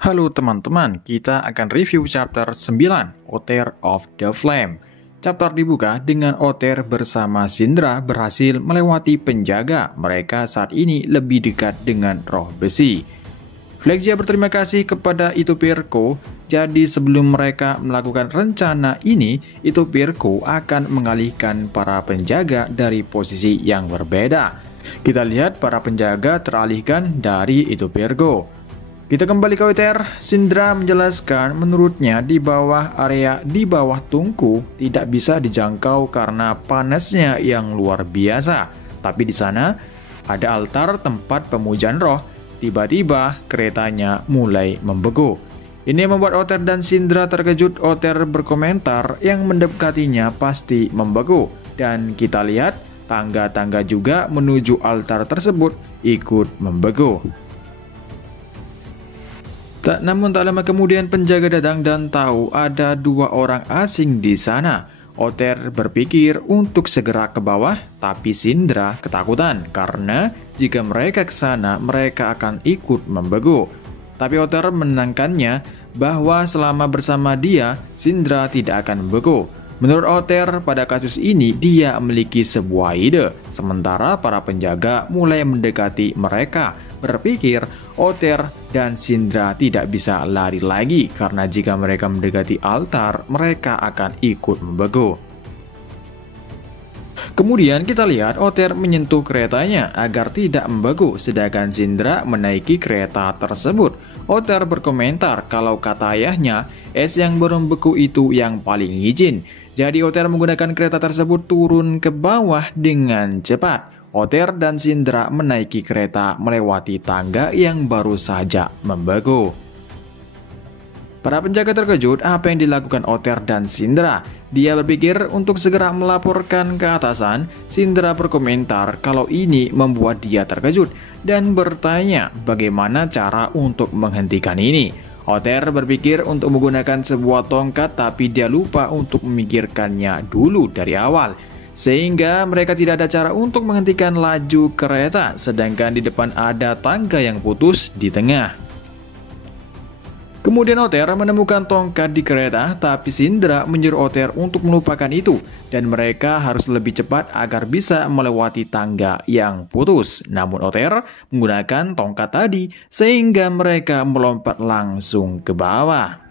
Halo teman-teman, kita akan review chapter 9, Otter of the Flame. Chapter dibuka dengan Otter bersama Syndra berhasil melewati penjaga. Mereka saat ini lebih dekat dengan roh besi. Phlegia berterima kasih kepada Itopyrko. Jadi sebelum mereka melakukan rencana ini, Itopyrko akan mengalihkan para penjaga dari posisi yang berbeda. Kita lihat para penjaga teralihkan dari Itopyrko. Kita kembali ke Otter. Syndra menjelaskan menurutnya di bawah tungku tidak bisa dijangkau karena panasnya yang luar biasa. Tapi di sana ada altar tempat pemujaan roh. Tiba-tiba keretanya mulai membeku. Ini membuat Otter dan Syndra terkejut. Otter berkomentar yang mendekatinya pasti membeku. Dan kita lihat tangga-tangga juga menuju altar tersebut ikut membeku. Namun tak lama kemudian penjaga datang dan tahu ada dua orang asing di sana. Otter berpikir untuk segera ke bawah, tapi Syndra ketakutan karena jika mereka ke sana mereka akan ikut membeku. Tapi Otter menenangkannya bahwa selama bersama dia, Syndra tidak akan membeku. Menurut Otter, pada kasus ini dia memiliki sebuah ide. Sementara para penjaga mulai mendekati mereka, berpikir Otter dan Syndra tidak bisa lari lagi karena jika mereka mendekati altar, mereka akan ikut membeku. Kemudian kita lihat Otter menyentuh keretanya agar tidak membeku, sedangkan Syndra menaiki kereta tersebut. Otter berkomentar kalau kata ayahnya, es yang baru membeku itu yang paling licin. Jadi Otter menggunakan kereta tersebut turun ke bawah dengan cepat. Otter dan Syndra menaiki kereta melewati tangga yang baru saja membeku. Para penjaga terkejut apa yang dilakukan Otter dan Syndra. Dia berpikir untuk segera melaporkan ke atasan. Syndra berkomentar kalau ini membuat dia terkejut dan bertanya bagaimana cara untuk menghentikan ini. Otter berpikir untuk menggunakan sebuah tongkat tapi dia lupa untuk memikirkannya dulu dari awal. Sehingga mereka tidak ada cara untuk menghentikan laju kereta, sedangkan di depan ada tangga yang putus di tengah. Kemudian Otter menemukan tongkat di kereta, tapi Syndra menyuruh Otter untuk melupakan itu, dan mereka harus lebih cepat agar bisa melewati tangga yang putus. Namun Otter menggunakan tongkat tadi, sehingga mereka melompat langsung ke bawah.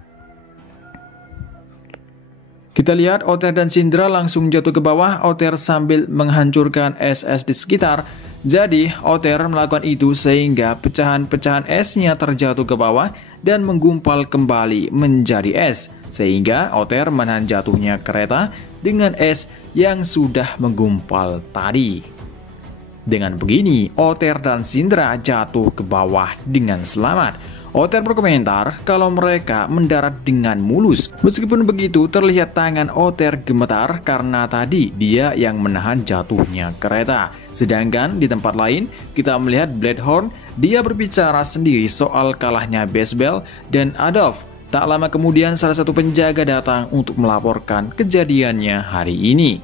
Kita lihat Otter dan Syndra langsung jatuh ke bawah. Otter sambil menghancurkan es-es di sekitar. Jadi Otter melakukan itu sehingga pecahan-pecahan esnya terjatuh ke bawah dan menggumpal kembali menjadi es. Sehingga Otter menahan jatuhnya kereta dengan es yang sudah menggumpal tadi. Dengan begini Otter dan Syndra jatuh ke bawah dengan selamat. Otter berkomentar kalau mereka mendarat dengan mulus. Meskipun begitu, terlihat tangan Otter gemetar karena tadi dia yang menahan jatuhnya kereta. Sedangkan di tempat lain, kita melihat Bloodhorn, dia berbicara sendiri soal kalahnya Bezbel dan Adolf. Tak lama kemudian salah satu penjaga datang untuk melaporkan kejadiannya hari ini.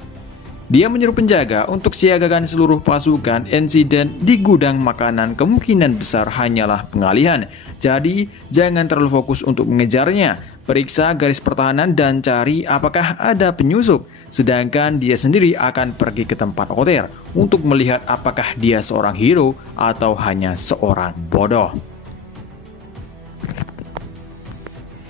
Dia menyuruh penjaga untuk siagakan seluruh pasukan. Insiden di gudang makanan kemungkinan besar hanyalah pengalihan. Jadi jangan terlalu fokus untuk mengejarnya. Periksa garis pertahanan dan cari apakah ada penyusup. Sedangkan dia sendiri akan pergi ke tempat Otter untuk melihat apakah dia seorang hero atau hanya seorang bodoh.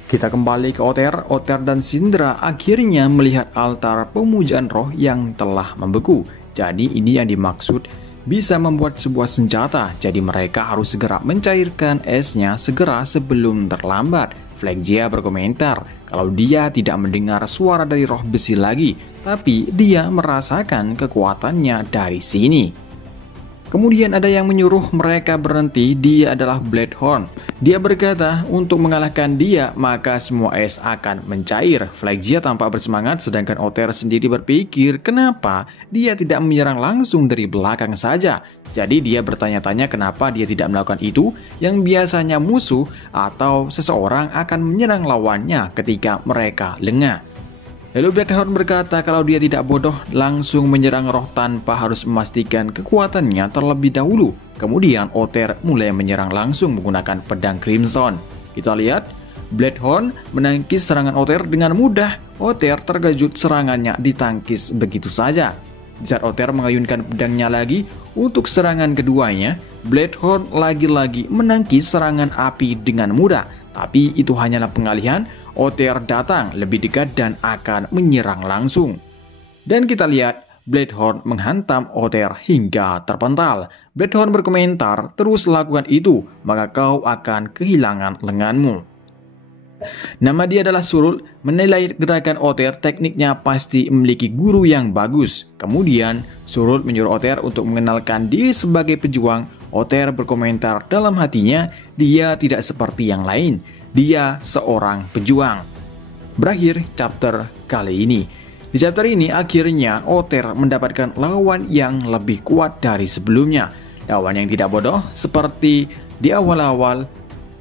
Kita kembali ke Otter. Otter dan Syndra akhirnya melihat altar pemujaan roh yang telah membeku. Jadi ini yang dimaksud bisa membuat sebuah senjata. Jadi mereka harus segera mencairkan esnya segera sebelum terlambat. Phlegia berkomentar kalau dia tidak mendengar suara dari roh besi lagi, tapi dia merasakan kekuatannya dari sini. Kemudian ada yang menyuruh mereka berhenti. Dia adalah Bloodhorn. Dia berkata untuk mengalahkan dia maka semua es akan mencair. Phlegia tampak bersemangat, sedangkan Otter sendiri berpikir kenapa dia tidak menyerang langsung dari belakang saja. Jadi dia bertanya-tanya kenapa dia tidak melakukan itu yang biasanya musuh atau seseorang akan menyerang lawannya ketika mereka lengah. Lalu Bloodhorn berkata kalau dia tidak bodoh langsung menyerang roh tanpa harus memastikan kekuatannya terlebih dahulu. Kemudian Otter mulai menyerang langsung menggunakan pedang Crimson. Kita lihat, Bloodhound menangkis serangan Otter dengan mudah. Otter terkejut serangannya ditangkis begitu saja. Di saat Otter mengayunkan pedangnya lagi untuk serangan keduanya, Bloodhound lagi-lagi menangkis serangan api dengan mudah. Tapi itu hanyalah pengalihan. Otter datang lebih dekat dan akan menyerang langsung. Dan kita lihat, Bloodhound menghantam Otter hingga terpental. Bloodhound berkomentar, terus lakukan itu, maka kau akan kehilangan lenganmu. Nama dia adalah Surul. Menilai gerakan Otter, tekniknya pasti memiliki guru yang bagus. Kemudian, Surul menyuruh Otter untuk mengenalkan diri sebagai pejuang. Otter berkomentar dalam hatinya, dia tidak seperti yang lain. Dia seorang pejuang. Berakhir chapter kali ini. Di chapter ini akhirnya Otter mendapatkan lawan yang lebih kuat dari sebelumnya. Lawan yang tidak bodoh seperti di awal-awal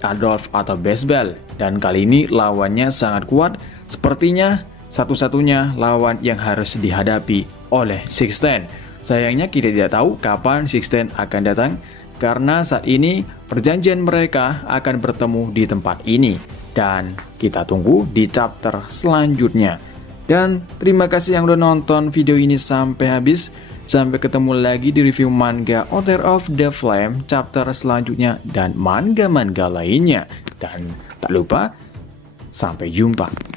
Adolf atau Baseball. Dan kali ini lawannya sangat kuat. Sepertinya satu-satunya lawan yang harus dihadapi oleh Sixten. Sayangnya kita tidak tahu kapan Sixten akan datang, karena saat ini perjanjian mereka akan bertemu di tempat ini. Dan kita tunggu di chapter selanjutnya. Dan terima kasih yang udah nonton video ini sampai habis. Sampai ketemu lagi di review manga Otter of the Flame chapter selanjutnya dan manga-manga lainnya. Dan tak lupa, sampai jumpa.